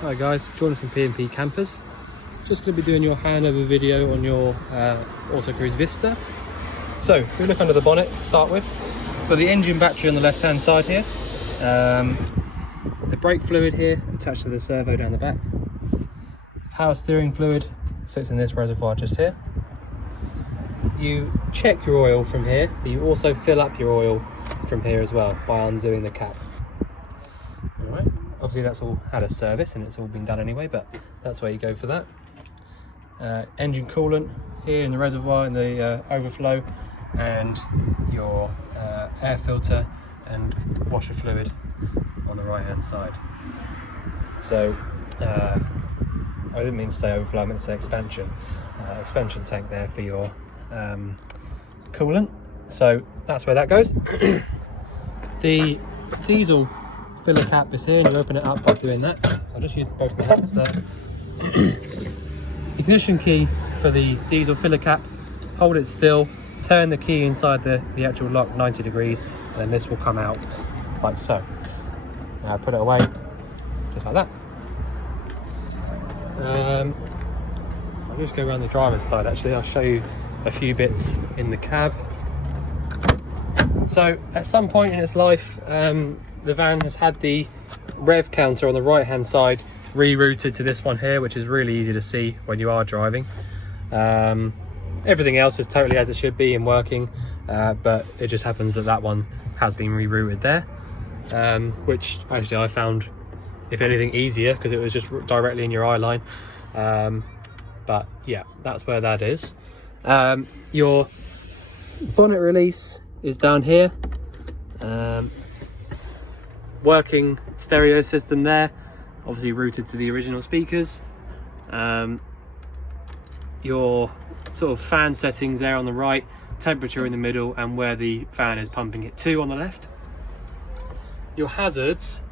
Hi guys, Jordan from P&P Campers. Just going to be doing your handover video on your Autocruise Vista. So, if we look under the bonnet to start with, got the engine battery on the left hand side here, the brake fluid here attached to the servo down the back, power steering fluid sits in this reservoir just here. You check your oil from here, but you also fill up your oil from here as well by undoing the cap. Alright, obviously that's all had a service and it's all been done anyway, but that's where you go for that. Engine coolant here in the reservoir in the overflow, and your air filter and washer fluid on the right hand side. So I didn't mean to say overflow, I meant to say expansion. Expansion tank there for your coolant. So that's where that goes. The diesel filler cap is here, and you open it up by doing that. I'll just use both my hands there. Ignition key for the diesel filler cap, hold it still, turn the key inside the actual lock 90 degrees, and then this will come out like so. Now put it away just like that. I'll just go around the driver's side actually. I'll show you a few bits in the cab. So at some point in its life, the van has had the rev counter on the right hand side rerouted to this one here, which is really easy to see when you are driving. Everything else is totally as it should be and working, but it just happens that that one has been rerouted there, which actually I found, if anything, easier because it was just directly in your eye line. But yeah, that's where that is. Your bonnet release is down here. Working stereo system there, obviously routed to the original speakers. Your sort of fan settings there on the right, temperature in the middle, and where the fan is pumping it to on the left. Your hazards,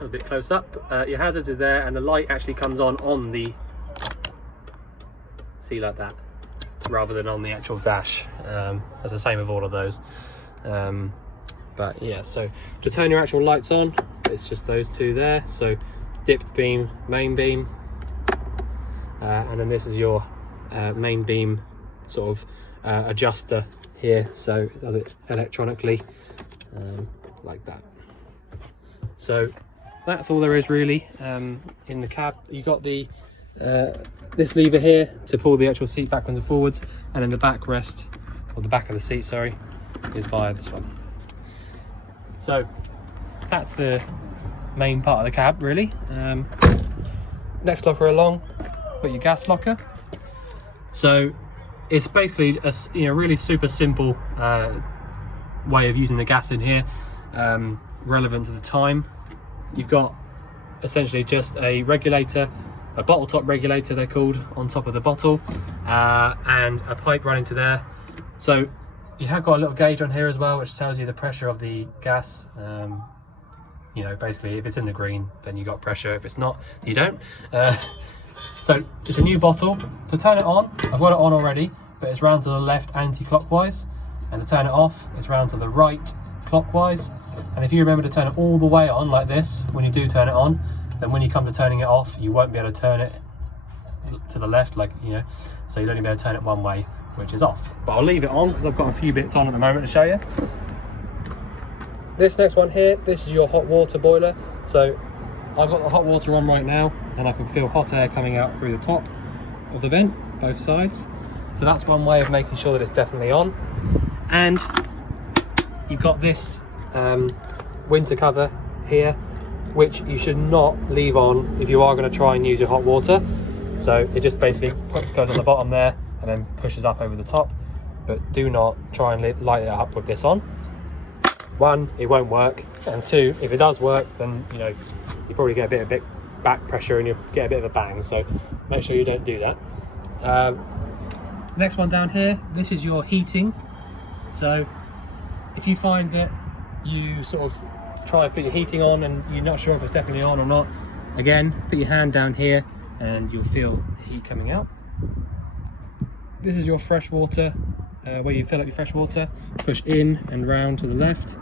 a bit close up, your hazards are there, and the light actually comes on the, see, like that, rather than on the actual dash. That's the same with all of those. But yeah, so to turn your actual lights on, it's just those two there. So dipped beam, main beam, and then this is your main beam sort of adjuster here, so it does it electronically, like that. So that's all there is really in the cab. You got the this lever here to pull the actual seat backwards and forwards, and then the backrest, or the back of the seat, sorry, is via this one. So that's the main part of the cab really. Next locker along, got your gas locker. So it's basically a really super simple way of using the gas in here, relevant to the time. You've got essentially just a regulator, a bottle top regulator they're called, on top of the bottle, and a pipe running to there. So you have got a little gauge on here as well, which tells you the pressure of the gas. You know, basically if it's in the green, then you got pressure. If it's not, you don't. So it's a new bottle. To turn it on, I've got it on already, but it's round to the left anti-clockwise, and to turn it off, it's round to the right clockwise. And if you remember to turn it all the way on like this when you do turn it on, then when you come to turning it off, you won't be able to turn it to the left, like, you know, so you'll only be able to turn it one way, which is off. But I'll leave it on because I've got a few bits on at the moment to show you. This next one here, this is your hot water boiler. So I've got the hot water on right now, and I can feel hot air coming out through the top of the vent, both sides. So that's one way of making sure that it's definitely on. And you've got this winter cover here, which you should not leave on if you are going to try and use your hot water. So it just basically goes on the bottom there and then pushes up over the top, but do not try and light it up with this on. One, it won't work, and two, if it does work, then you know you probably get a bit back pressure and you'll get a bit of a bang, so make sure you don't do that. Next one down here, this is your heating. So if you find that you sort of try to put your heating on and you're not sure if it's definitely on or not, again, put your hand down here and you'll feel heat coming out. This is your fresh water, where you fill up your fresh water. Push in and round to the left,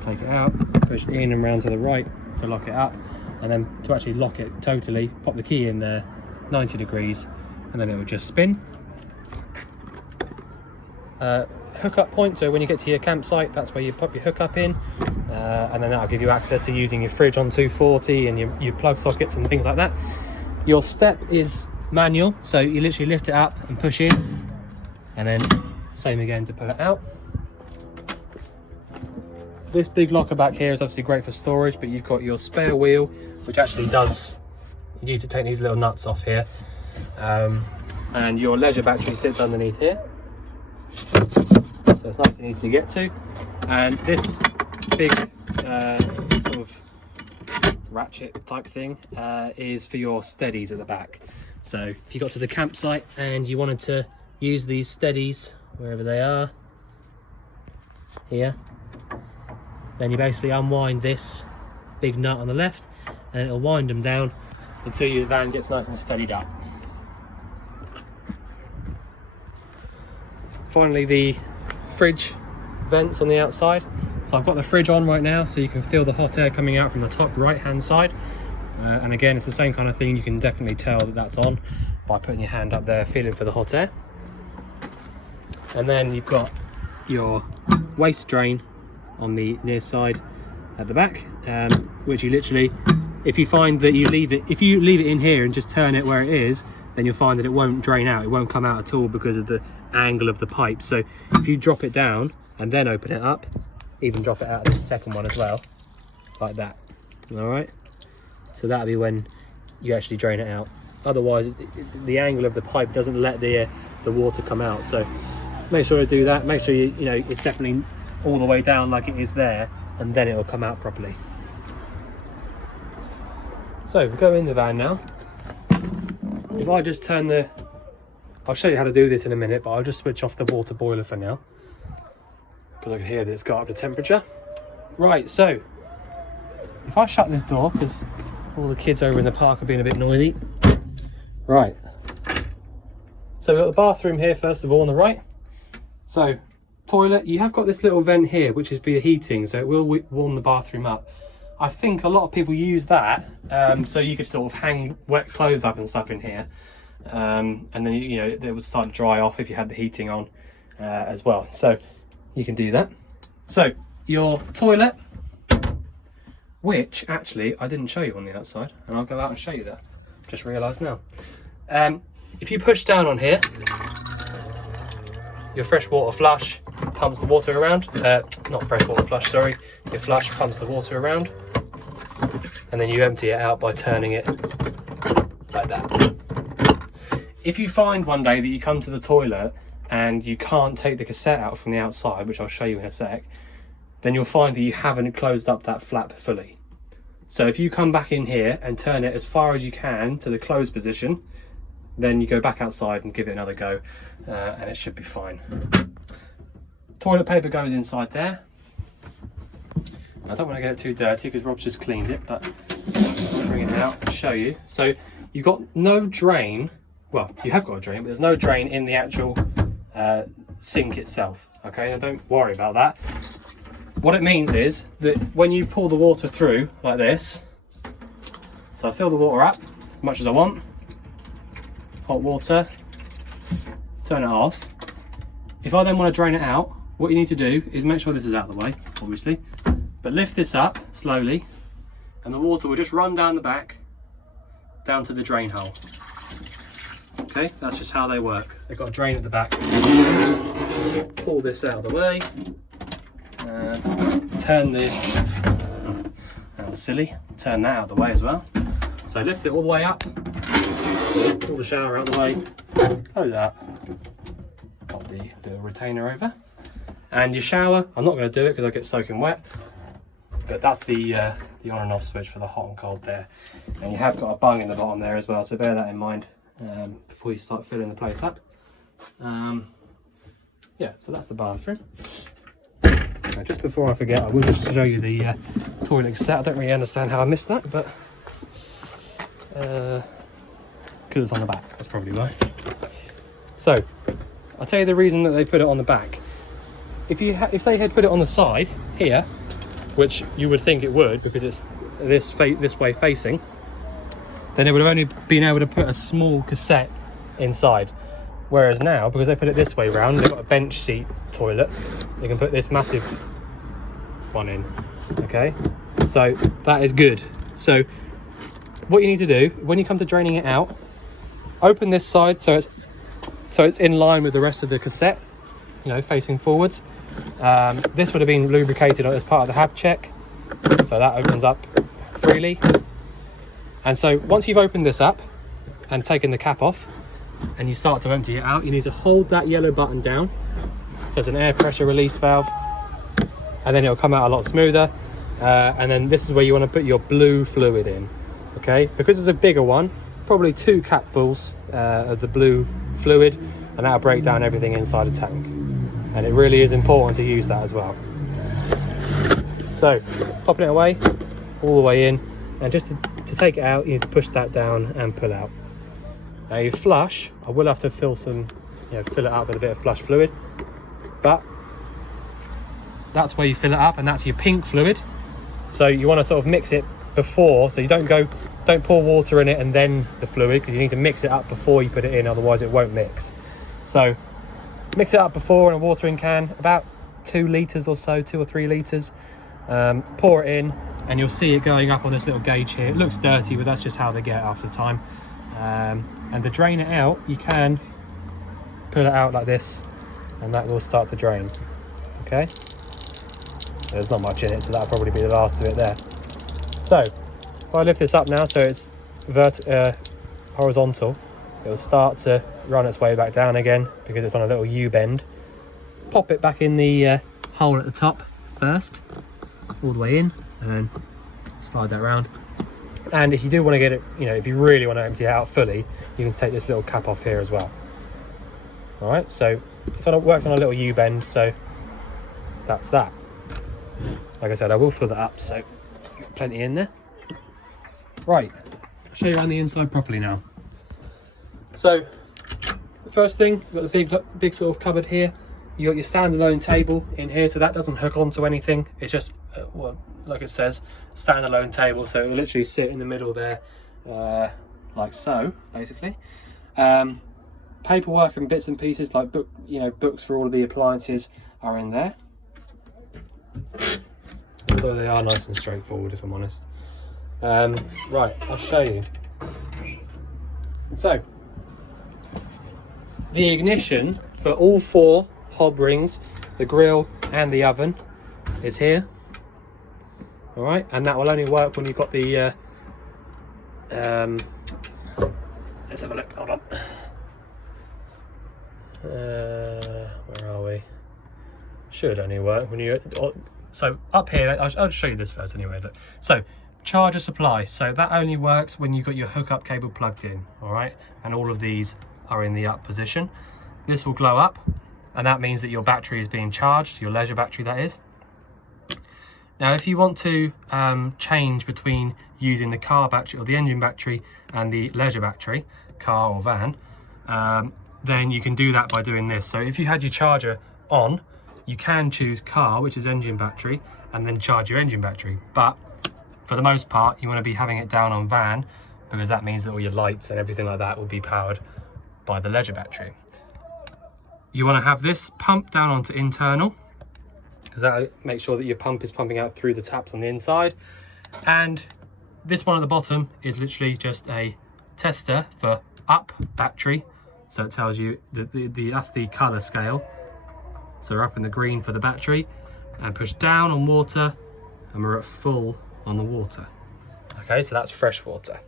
take it out, push in and round to the right to lock it up. and then to actually lock it totally, pop the key in there, 90 degrees, and then it will just spin. Hookup point, so when you get to your campsite, that's where you pop your hookup in, and then that'll give you access to using your fridge on 240 and your plug sockets and things like that. Your step is manual, so you literally lift it up and push in, and then same again to pull it out. This big locker back here is obviously great for storage, but you've got your spare wheel, which actually does, you need to take these little nuts off here, and your leisure battery sits underneath here, so it's nice and easy to get to. And this big sort of ratchet type thing is for your steadies at the back. So if you got to the campsite and you wanted to use these steadies wherever they are here, then you basically unwind this big nut on the left and it'll wind them down until your van gets nice and steadied up. Finally, the fridge vents on the outside. So I've got the fridge on right now, so you can feel the hot air coming out from the top right hand side, and again it's the same kind of thing. You can definitely tell that that's on by putting your hand up there, feeling for the hot air. And then you've got your waste drain on the near side at the back, which you literally, if you find that you leave it in here and just turn it where it is, then you'll find that it won't drain out, it won't come out at all because of the angle of the pipe. So if you drop it down and then open it up, even drop it out of the second one as well, like that. All right, so that'll be when you actually drain it out. Otherwise the angle of the pipe doesn't let the water come out, so make sure to do that. Make sure you know it's definitely all the way down like it is there, and then it will come out properly. So we go in the van now. If I just turn the, I'll show you how to do this in a minute, but I'll just switch off the water boiler for now because I can hear that it's got up to temperature. Right, so if I shut this door, because all the kids over in the park are being a bit noisy. Right, so we've got the bathroom here first of all on the right. So toilet, you have got this little vent here which is for your heating, so it will warm the bathroom up. I think a lot of people use that so you could sort of hang wet clothes up and stuff in here, and then you know they would start to dry off if you had the heating on as well, so you can do that. So your toilet, which actually I didn't show you on the outside, and I'll go out and show you that, just realised now. If you push down on here, your freshwater flush pumps the water around, not freshwater flush, sorry, your flush pumps the water around, and then you empty it out by turning it like that. If you find one day that you come to the toilet and you can't take the cassette out from the outside, which I'll show you in a sec, then you'll find that you haven't closed up that flap fully. So if you come back in here and turn it as far as you can to the closed position, then you go back outside and give it another go, and it should be fine. Toilet paper goes inside there. I don't want to get it too dirty because Rob's just cleaned it, but I'll bring it out and show you. So you've got no drain, well, you have got a drain, but there's no drain in the actual sink itself. Okay, now don't worry about that. What it means is that when you pour the water through like this, so I fill the water up as much as I want, hot water, turn it off. If I then want to drain it out, what you need to do is make sure this is out of the way, obviously, but lift this up slowly and the water will just run down the back, down to the drain hole. Okay, that's just how they work. They've got a drain at the back. Pull this out of the way, turn the, that was silly, turn that out of the way as well. So lift it all the way up, pull the shower out of the way, close it up, pop the little retainer over, and your shower, I'm not going to do it because I get soaking wet, but that's the on and off switch for the hot and cold there, and you have got a bung in the bottom there as well, so bear that in mind before you start filling the place up. Yeah, so that's the bathroom. Now, just before I forget, I will just show you the toilet cassette. I don't really understand how I missed that, but because it's on the back, that's probably why. So I'll tell you the reason that they put it on the back. If they had put it on the side here, which you would think it would because it's this way facing, then it would have only been able to put a small cassette inside. Whereas now, because they put it this way round, they've got a bench seat toilet, they can put this massive one in. Okay, so that is good. So what you need to do when you come to draining it out, open this side so it's in line with the rest of the cassette, you know, facing forwards. This would have been lubricated as part of the hab check, so that opens up freely. And so once you've opened this up and taken the cap off and you start to empty it out, you need to hold that yellow button down, so it's an air pressure release valve, and then it'll come out a lot smoother. And then this is where you want to put your blue fluid in. Okay, because it's a bigger one, probably 2 capfuls of the blue fluid, and that'll break down everything inside the tank. And it really is important to use that as well. So popping it away, all the way in, and just to take it out, you need to push that down and pull out. Now you flush, I will have to fill it up with a bit of flush fluid, but that's where you fill it up, and that's your pink fluid. So you want to sort of mix it before, so you don't pour water in it and then the fluid, because you need to mix it up before you put it in, otherwise it won't mix. So mix it up before in a watering can, about 2 litres or so, 2 or 3 litres. Pour it in, and you'll see it going up on this little gauge here. It looks dirty, but that's just how they get it after time. And to drain it out, you can pull it out like this, and that will start to drain. Okay, there's not much in it, so that'll probably be the last of it there. So if I lift this up now, so it's horizontal, it'll start to run its way back down again because it's on a little U-bend. Pop it back in the hole at the top first, all the way in, and then slide that around. And if you do want to get it, you know, if you really want to empty it out fully, you can take this little cap off here as well. All right, so it works on a little U-bend, so that's that. Like I said, I will fill that up, so plenty in there. Right, I'll show you around the inside properly now. So the first thing, you've got the big sort of cupboard here. You got your standalone table in here, so that doesn't hook onto anything. It's just, well, like it says, standalone table, so it will literally sit in the middle there, like so, basically. Paperwork and bits and pieces like books for all of the appliances are in there. Although they are nice and straightforward, if I'm honest. Right, I'll show you. So the ignition for all 4 hob rings, the grill and the oven, is here. All right, and that will only work when you've got the let's have a look, hold on. Where are we? Should only work when you, so up here, I'll show you this first anyway. Look, so charger supply, so that only works when you've got your hookup cable plugged in. All right, and all of these are in the up position. This will glow up, and that means that your battery is being charged, your leisure battery that is. Now if you want to change between using the car battery or the engine battery and the leisure battery, car or van, then you can do that by doing this. So if you had your charger on, you can choose car, which is engine battery, and then charge your engine battery. But for the most part, you want to be having it down on van, because that means that all your lights and everything like that will be powered by the leisure battery. You want to have this pump down onto internal, because that makes sure that your pump is pumping out through the taps on the inside. And this one at the bottom is literally just a tester for up battery, so it tells you that that's the color scale. So we're up in the green for the battery, and push down on water, and we're at full on the water. Okay, so that's fresh water.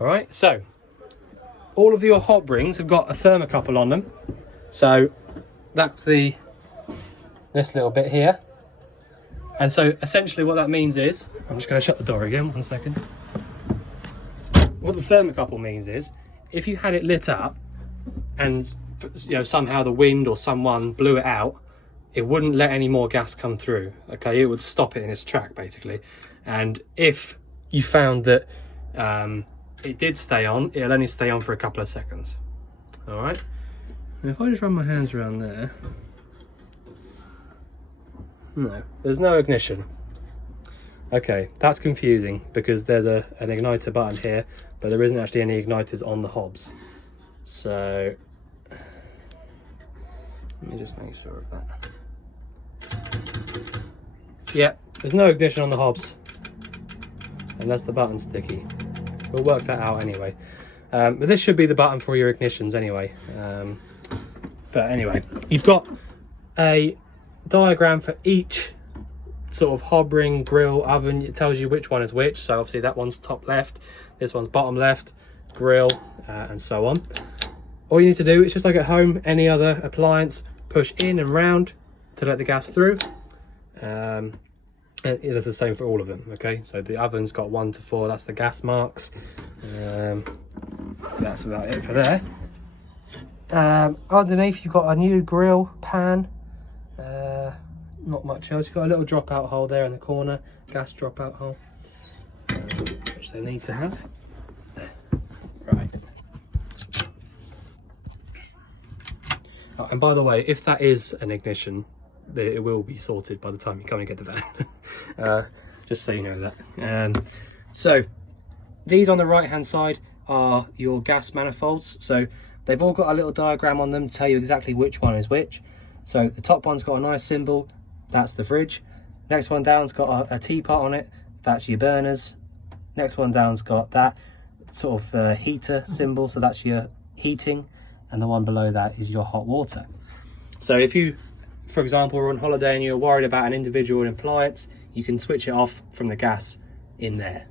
All right, so all of your hob rings have got a thermocouple on them. So that's this little bit here. And so essentially what that means is, I'm just going to shut the door again, 1 second. What the thermocouple means is, if you had it lit up and somehow the wind or someone blew it out, it wouldn't let any more gas come through. Okay, it would stop it in its track basically. And if you found that it did stay on, it'll only stay on for a couple of seconds. All right, and if I just run my hands around there, no, there's no ignition. Okay, that's confusing because there's an igniter button here, but there isn't actually any igniters on the hobs. So let me just make sure of that. Yeah, there's no ignition on the hobs unless the button's sticky. We'll work that out anyway. But this should be the button for your ignitions anyway. But anyway, you've got a diagram for each sort of hob ring, grill, oven. It tells you which one is which. So obviously that one's top left, this one's bottom left, grill, and so on. All you need to do is just like at home, any other appliance, push in and round to let the gas through. And it's the same for all of them. Okay, so the oven's got 1 to 4, that's the gas marks. That's about it for there. Underneath you've got a new grill pan. Not much else. You've got a little dropout hole there in the corner, gas dropout hole, which they need to have. Right. Oh, and by the way, if that is an ignition, it will be sorted by the time you come and get the van. Just so you know that. So these on the right hand side are your gas manifolds. So they've all got a little diagram on them to tell you exactly which one is which. So the top one's got a nice symbol, that's the fridge. Next one down's got a teapot on it, that's your burners. Next one down's got that sort of heater symbol, so that's your heating. And the one below that is your hot water. So if you, for example, were on holiday and you're worried about an individual appliance, you can switch it off from the gas in there.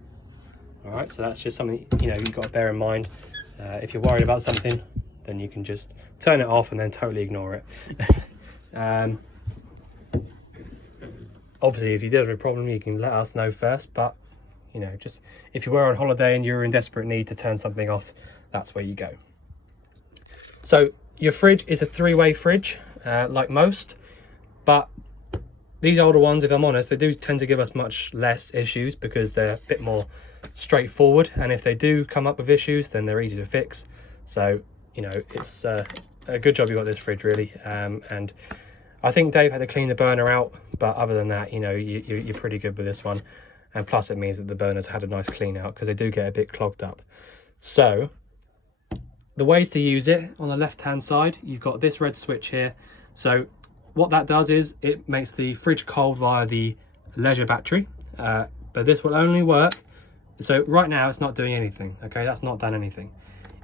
All right, so that's just something, you know, you've got to bear in mind. If you're worried about something, then you can just turn it off and then totally ignore it. Obviously, if you did have a problem, you can let us know first, but you know, just if you were on holiday and you're in desperate need to turn something off, that's where you go. So your fridge is a 3-way fridge, like most, but these older ones, if I'm honest, they do tend to give us much less issues because they're a bit more straightforward, and if they do come up with issues, then they're easy to fix. So you know, it's a good job you got this fridge, really. And I think Dave had to clean the burner out, but other than that, you know, you're pretty good with this one. And plus it means that the burners had a nice clean out because they do get a bit clogged up. So the ways to use it, on the left hand side you've got this red switch here. So what that does is it makes the fridge cold via the leisure battery, but this will only work, so right now it's not doing anything. Okay, that's not done anything.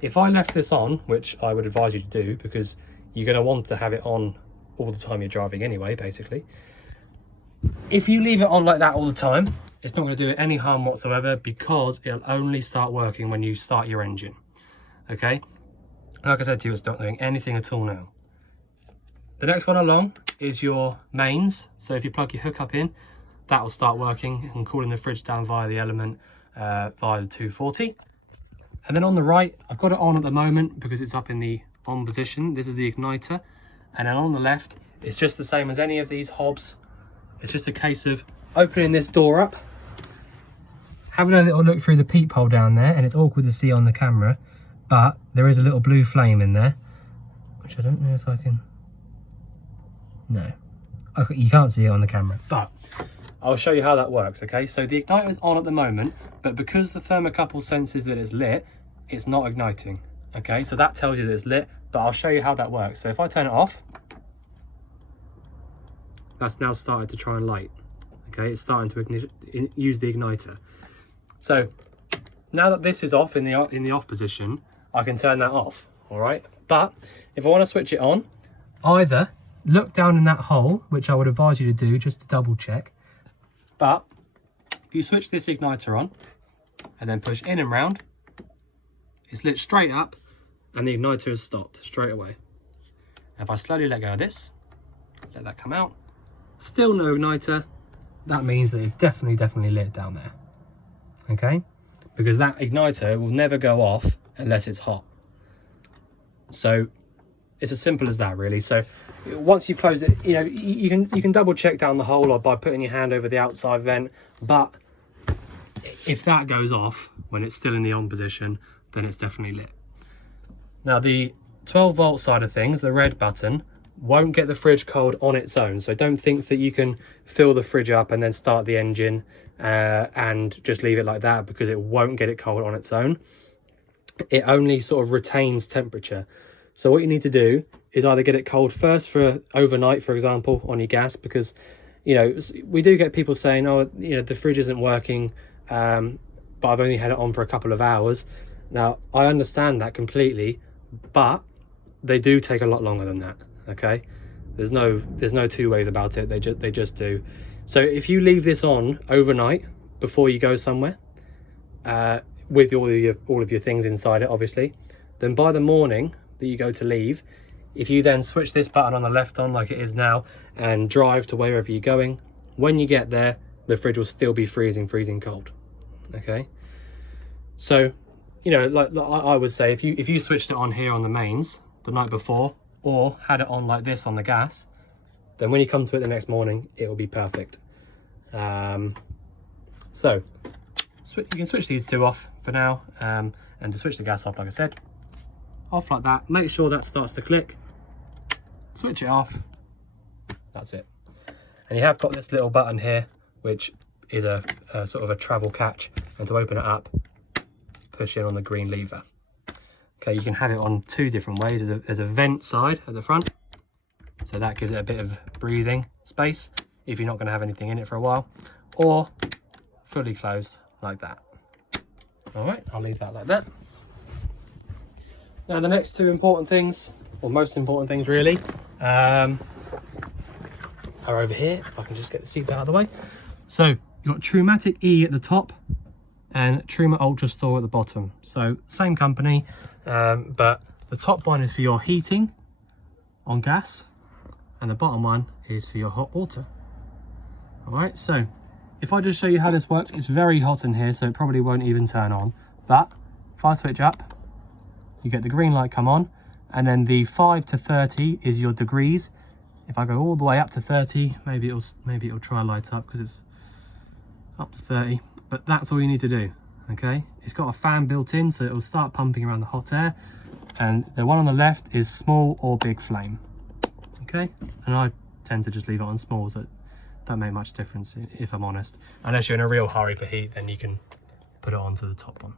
If I left this on, which I would advise you to do because you're going to want to have it on all the time you're driving anyway, basically. If you leave it on like that all the time, it's not going to do it any harm whatsoever because it'll only start working when you start your engine. Okay, like I said to you, it's not doing anything at all now. The next one along is your mains. So if you plug your hookup in, that will start working and cooling the fridge down via the element, via the 240. And then on the right, I've got it on at the moment because it's up in the on position. This is the igniter. And then on the left, it's just the same as any of these hobs. It's just a case of opening this door up, having a little look through the peephole down there, and it's awkward to see on the camera, but there is a little blue flame in there, which I don't know if I can... No, okay, you can't see it on the camera, but I'll show you how that works. Okay, so the igniter is on at the moment, but because the thermocouple senses that it's lit, it's not igniting. Okay, so that tells you that it's lit, but I'll show you how that works. So if I turn it off, that's now started to try and light. Okay, it's starting to use the igniter. So now that this is off in the off position, I can turn that off. All right, but if I want to switch it on, either look down in that hole, which I would advise you to do just to double check. But if you switch this igniter on and then push in and round, it's lit straight up and the igniter has stopped straight away. If I slowly let go of this, let that come out, still no igniter, that means that it's definitely lit down there. Okay, because that igniter will never go off unless it's hot. So it's as simple as that, really. So once you close it, you know, you can double check down the hole or by putting your hand over the outside vent, but if that goes off when it's still in the on position, then it's definitely lit. Now the 12 volt side of things, the red button, won't get the fridge cold on its own, so don't think that you can fill the fridge up and then start the engine and just leave it like that, because it won't get it cold on its own. It only sort of retains temperature. So what you need to do is either get it cold first for overnight, for example, on your gas, because, you know, we do get people saying, oh, you know, the fridge isn't working, but I've only had it on for a couple of hours. Now, I understand that completely, but they do take a lot longer than that, okay? There's no two ways about it. They just do. So if you leave this on overnight before you go somewhere, with all of your things inside it, obviously, then by the morning that you go to leave, if you then switch this button on the left on like it is now and drive to wherever you're going, when you get there, the fridge will still be freezing cold. Okay, so, you know, like I would say, if you switched it on here on the mains the night before, or had it on like this on the gas, then when you come to it the next morning, it will be perfect. So you can switch these two off for now, and to switch the gas off, like I said, off like that. Make sure that starts to click, switch it off, that's it. And you have got this little button here, which is a sort of a travel catch, and to open it up, push in on the green lever. Okay, you can have it on two different ways. There's a vent side at the front, so that gives it a bit of breathing space if you're not going to have anything in it for a while, or fully closed like that. All right, I'll leave that like that. Now the next two important things, or most important things really, are over here. If I can just get the seat out of the way. So you've got Trumatic E at the top and Truma Ultra Store at the bottom. So same company, but the top one is for your heating on gas, and the bottom one is for your hot water. All right, so if I just show you how this works, it's very hot in here, so it probably won't even turn on. But if I switch up, you get the green light come on, and then the 5 to 30 is your degrees. If I go all the way up to 30, maybe it'll try to light up because it's up to 30. But that's all you need to do. Okay, it's got a fan built in, so it will start pumping around the hot air. And the one on the left is small or big flame. Okay, and I tend to just leave it on small, so it don't make much difference, if I'm honest. Unless you're in a real hurry for heat, then you can put it onto the top one.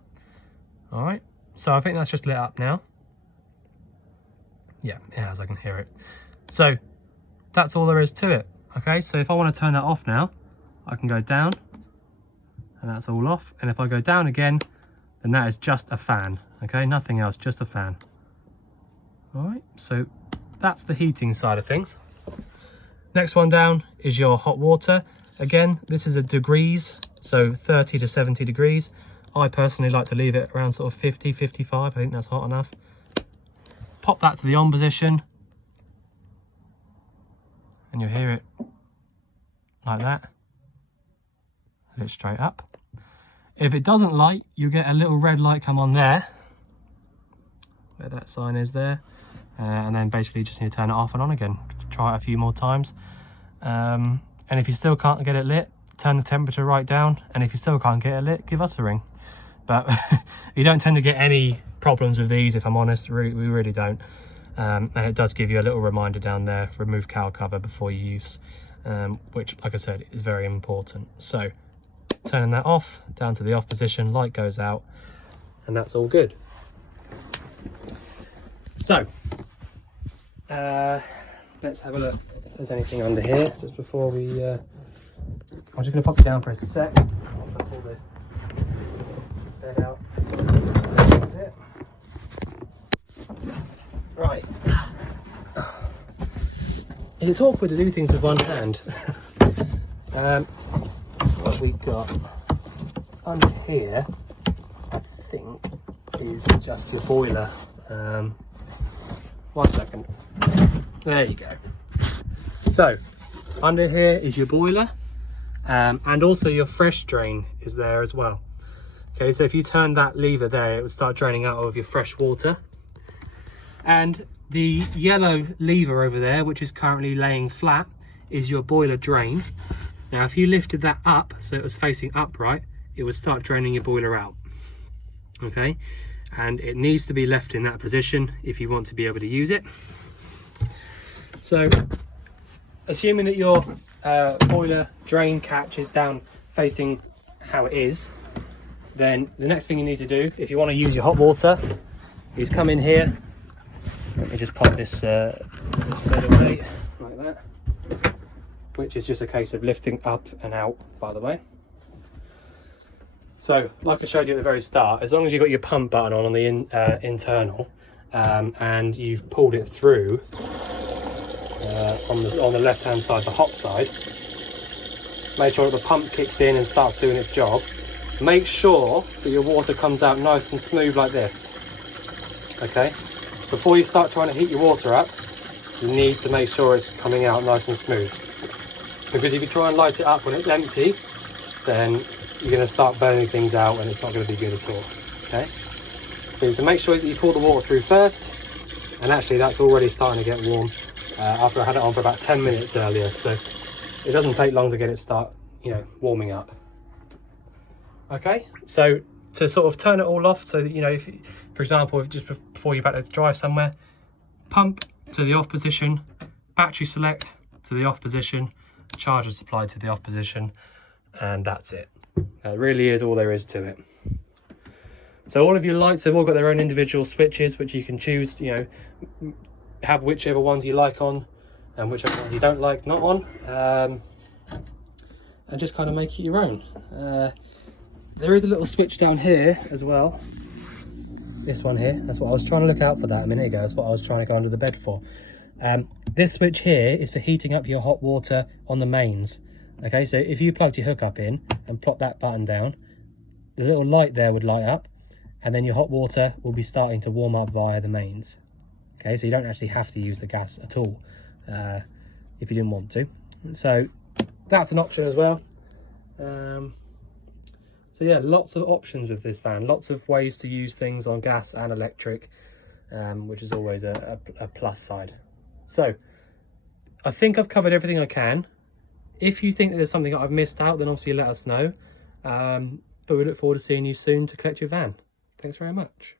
All right, so I think that's just lit up now. Yeah, it has, I can hear it. So that's all there is to it. Okay, so if I want to turn that off now, I can go down, and that's all off. And if I go down again, then that is just a fan. Okay, nothing else, just a fan. All right, so that's the heating side of things. Next one down is your hot water. Again, this is a degrees, so 30 to 70 degrees. I personally like to leave it around sort of 50, 55. I think that's hot enough. Pop that to the on position, and you'll hear it like that. Put it straight up. If it doesn't light, you get a little red light come on there, where that sign is there. And then basically you just need to turn it off and on again. Try it a few more times. And if you still can't get it lit, turn the temperature right down. And if you still can't get it lit, give us a ring. But you don't tend to get any problems with these, if I'm honest. We really don't. And it does give you a little reminder down there, remove cowl cover before you use, which, like I said, is very important. So turning that off, down to the off position, light goes out, and that's all good. So let's have a look if there's anything under here just before we I'm just going to pop it down for a sec whilst I pull the bed out. Right, it's awkward to do things with one hand. What we got under here, I think, is just your boiler. 1 second. There you go. So under here is your boiler, and also your fresh drain is there as well. Okay, so if you turn that lever there, it will start draining out all of your fresh water. And the yellow lever over there, which is currently laying flat, is your boiler drain. Now if you lifted that up so it was facing upright, it would start draining your boiler out. Okay, and it needs to be left in that position if you want to be able to use it. So assuming that your boiler drain catch is down facing how it is, then the next thing you need to do, if you want to use your hot water, is come in here. Let me just pop this bed away like that, which is just a case of lifting up and out, by the way. So, like I showed you at the very start, as long as you've got your pump button on the internal, and you've pulled it through on the left hand side, the hot side, make sure that the pump kicks in and starts doing its job. Make sure that your water comes out nice and smooth like this. Okay, before you start trying to heat your water up, you need to make sure it's coming out nice and smooth, because if you try and light it up when it's empty, then you're going to start burning things out and it's not going to be good at all. Okay, so you need to make sure that you pour the water through first, and actually that's already starting to get warm after I had it on for about 10 minutes earlier, so it doesn't take long to get it warming up. Okay, so to sort of turn it all off, so that, if, for example, if just before you're about to drive somewhere, pump to the off position, battery select to the off position, charger supply to the off position, and that's it. That really is all there is to it. So all of your lights have all got their own individual switches, which you can choose, have whichever ones you like on and whichever ones you don't like not on, and just kind of make it your own. There is a little switch down here as well. This one here, that's what I was trying to look out for that a minute ago. That's what I was trying to go under the bed for. This switch here is for heating up your hot water on the mains. Okay, so if you plugged your hookup in and plop that button down, the little light there would light up, and then your hot water will be starting to warm up via the mains. Okay, so you don't actually have to use the gas at all if you didn't want to. So that's an option as well. So yeah, lots of options with this van, lots of ways to use things on gas and electric, which is always a plus side. So I think I've covered everything I can. If you think that there's something that I've missed out, then obviously let us know. But we look forward to seeing you soon to collect your van. Thanks very much.